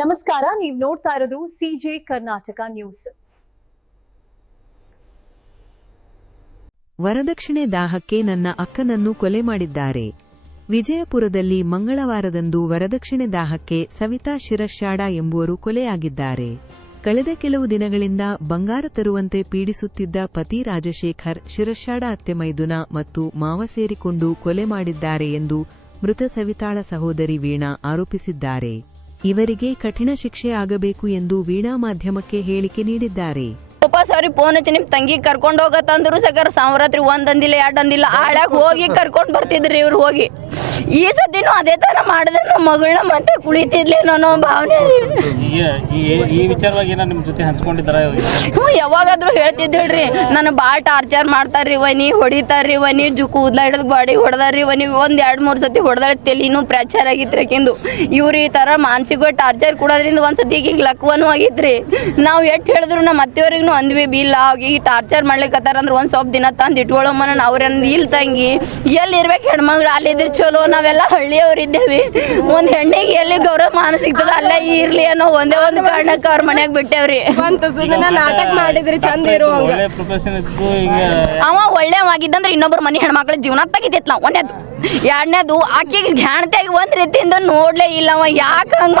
ನಮಸ್ಕಾರ, ನೀವು ನೋಡ್ತಾ ಇರೋದು ಸಿಜೆ ಕರ್ನಾಟಕ ನ್ಯೂಸ್. ವರದಕ್ಷಿಣೆ ದಾಹಕ್ಕೆ ನನ್ನ ಅಕ್ಕನನ್ನು ಕೊಲೆ ಮಾಡಿದ್ದಾರೆ. ವಿಜಯಪುರದಲ್ಲಿ ಮಂಗಳವಾರದಂದು ವರದಕ್ಷಿಣೆ ದಾಹಕ್ಕೆ ಸವಿತಾ ಶಿರಶ್ಯಾಡ ಎಂಬುವರು ಕೊಲೆಯಾಗಿದ್ದಾರೆ. ಕಳೆದ ಕೆಲವು ದಿನಗಳಿಂದ ಬಂಗಾರ ತರುವಂತೆ ಪೀಡಿಸುತ್ತಿದ್ದ ಪತಿ ರಾಜಶೇಖರ್ ಶಿರಶ್ಯಾಡ ಅತ್ತೆ ಮೈದುನ ಮತ್ತು ಮಾವ ಸೇರಿಕೊಂಡು ಕೊಲೆ ಮಾಡಿದ್ದಾರೆ ಎಂದು ಮೃತ ಸವಿತಾಳ ಸಹೋದರಿ ವೀಣಾ ಆರೋಪಿಸಿದ್ದಾರೆ. ಇವರಿಗೆ ಕಠಿಣ ಶಿಕ್ಷೆ ಆಗಬೇಕು ಎಂದು ವೀಣಾ ಮಾಧ್ಯಮಕ್ಕೆ ಹೇಳಿಕೆ ನೀಡಿದ್ದಾರೆ. ಸಾರಿ ಫೋನ್ ಹಚ್ಚಿ ನಿಮ್ಮ ತಂಗಿ ಕರ್ಕೊಂಡು ಹೋಗತ್ತಂದ್ರು ಸಕರ್ ಸಾಮರಾತ್ರಿ ಒಂದಂದಿಲ್ಲ ಎರಡಂದಿಲ್ಲ ಆಳ್ಯಾಗ ಹೋಗಿ ಕರ್ಕೊಂಡು ಬರ್ತಿದ್ರಿ ಇವ್ರು. ಹೋಗಿ ಈ ಸತಿನೂ ಅದೇ ತರ ಮಾಡಿದ್ರೆ ನಮ್ಮ ಮಗಳನ್ನ ಮತ್ತೆ ಕುಳಿತಿದ್ಲೇನೋ ಅನ್ನೋ ಭಾವನೆ ರೀ. ಈ ವಿಚಾರವಾಗಿ ಏನೋ ನಿಮ್ಮ ಜೊತೆ ಹಂಚ್ಕೊಂಡಿದ್ದಾರ? ಯಾವಾಗಾದ್ರೂ ಹೇಳ್ತಿದ್ರಿ, ನಾನು ಭಾಳ ಟಾರ್ಚರ್ ಮಾಡ್ತಾರ್ರಿ ವನಿ, ಹೊಡಿತಾರ್ರಿ ವನಿ, ಕೂದಲ ಹಿಡಿದು ಬಾಡಿ ಹೊಡೆದಾರ್ರಿ ವನಿ, ಒಂದ್ 2-3 ಸತಿ ಹೊಡೆದಾರ, ತೆಲಿನೂ ಫ್ರ್ಯಾಕ್ಚರ್ ಆಗಿತ್ರಿ ಆಕಿಂದು. ಇವ್ರು ಈ ತರ ಮಾನಸಿಕ ಟಾರ್ಚರ್ ಕೊಡೋದ್ರಿಂದ ಒಂದ್ ಸತಿ ಈಗ ಲಕ್ವನು ಆಗಿತ್ರಿ. ನಾವು ಎಷ್ಟ್ ಹೇಳಿದ್ರು ನಮ್ಮ ಅತ್ತೆಯವ್ರಿಗೂ ಅಂದ್ವಿ ಬಿ ಇಲ್ಲ, ಈಗ ಟಾರ್ಚರ್ ಮಾಡ್ಲಿಕ್ಕತ್ತಾರ ಅಂದ್ರೆ ಒಂದ್ ಸ್ವಲ್ಪ ದಿನ ತಂದು ಇಟ್ಕೊಳ್ಳೋಮನ ಅವ್ರೇನು ಇಲ್ಲ ತಂಗಿ, ಎಲ್ಲಿ ಇರ್ಬೇಕು ಹೆಣ್ಮಗಳು ಅಲ್ಲಿದ್ರೆ ಚಲೋ, ನಾವೆಲ್ಲ ಹಳ್ಳಿಯವ್ರಿದ್ದೇವೆ, ಒಂದ್ ಹೆಣ್ಣಿಗೆ ಎಲ್ಲಿ ಗೌರವ ಮಾನ ಸಿಗ್ತದ ಅಲ್ಲ ಇರ್ಲಿ ಅನ್ನೋ ಒಂದೇ ಒಂದು ಕಾರಣಕ್ಕೆ ಅವ್ರ ಮನ್ಯಾಗ ಬಿಟ್ಟೇವ್ರಿ. ನಾಟಕ ಮಾಡಿದ್ರಿ ಚಂದ ಇರುವಂಗ. ಅವ ಒಳ್ಳೆವಾಗಿದ್ದಂದ್ರೆ ಇನ್ನೊಬ್ರು ಮನೆ ಹೆಣ್ಮಕ್ಳ ಜೀವನ ತೆಗಿತಿತ್ಲ. ಒಂದೇದು ಎರಡನೇದು ಆಕೆಗೆ ಹೆಣ್ತಾಗಿ ಒಂದ್ ರೀತಿಯಿಂದ ನೋಡ್ಲೇ ಇಲ್ಲ ಅವ. ಯಾಕೆ ಹಂಗ